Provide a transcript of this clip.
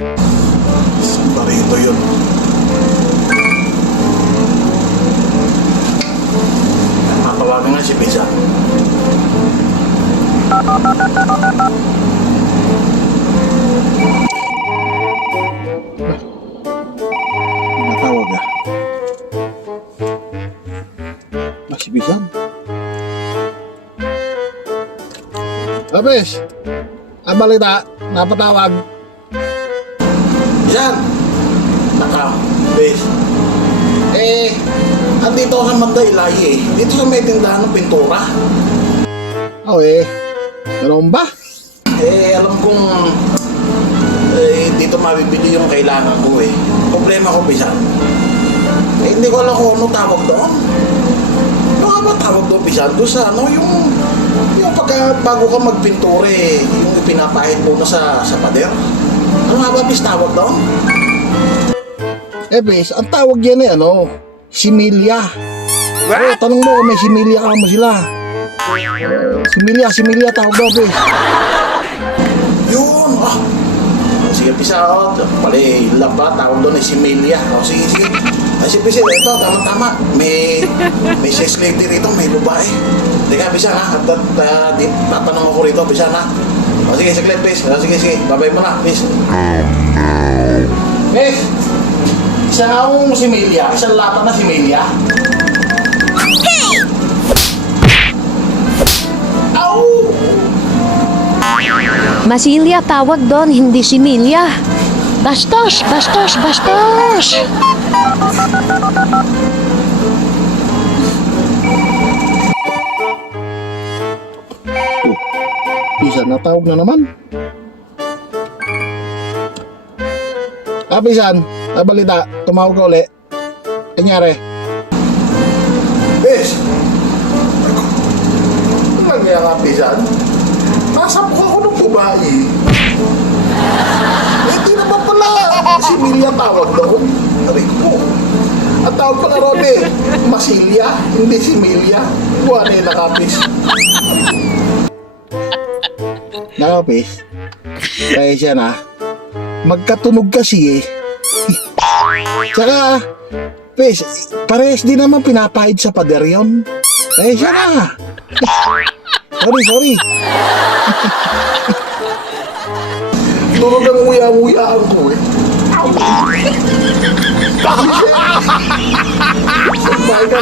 Barito yun. Matawagan nga si Pisa. Natawag si Bisan. Labis, ang balita, napatawag. Yan! Bes. Andito ako sa Mandaylay Dito sa may tindahan ng pintura. Meron ba? Alam kong dito mabibili yung kailangan ko Problema ko, Bisan. Hindi ko alam kung ano tawag doon. Ano nga ba tawag doon, Bisan? Doon sa yung bago ka magpintura yung ipinapahid mo na sa pader. Ano nga ba, Bis, tawag doon? Bis, ang tawag yan similya. Tanong mo kung may similya ka mo sila. Similya tawag daw, Bis. Yun! Sige, Pisa, pali lang ba? Tawag doon similya. Sige. Ay, si Pisa, ito, tama-tama. May sex lady rito, may babae. Teka, Pisa, tatanong ako rito, Pisa, na. Sige, saglit, Pis. Sige. Babay mo na, Pis. Pis! Isang akong similya, isang lata na similya. Au! Masilya tawag doon, hindi similya. Bastos! Bisan, natawag na naman. Bisan, balita, tumawag ka uli. Anyari? Pis! Ano nangyaya nga, Pisan? Nasapok ako ng babae. Hindi naman pala similya tawag doon. Aray ko. At tawag pala ron Masilya, hindi similya. Buwan nakapis. Nakapis? Kaya siya na. Magkatunog kasi Tsaka, Pis, parehas din naman pinapahid sa pader yun. Kaya siya na. Sorry. Tunog ang nguya-nguyaan ko Sabay ka.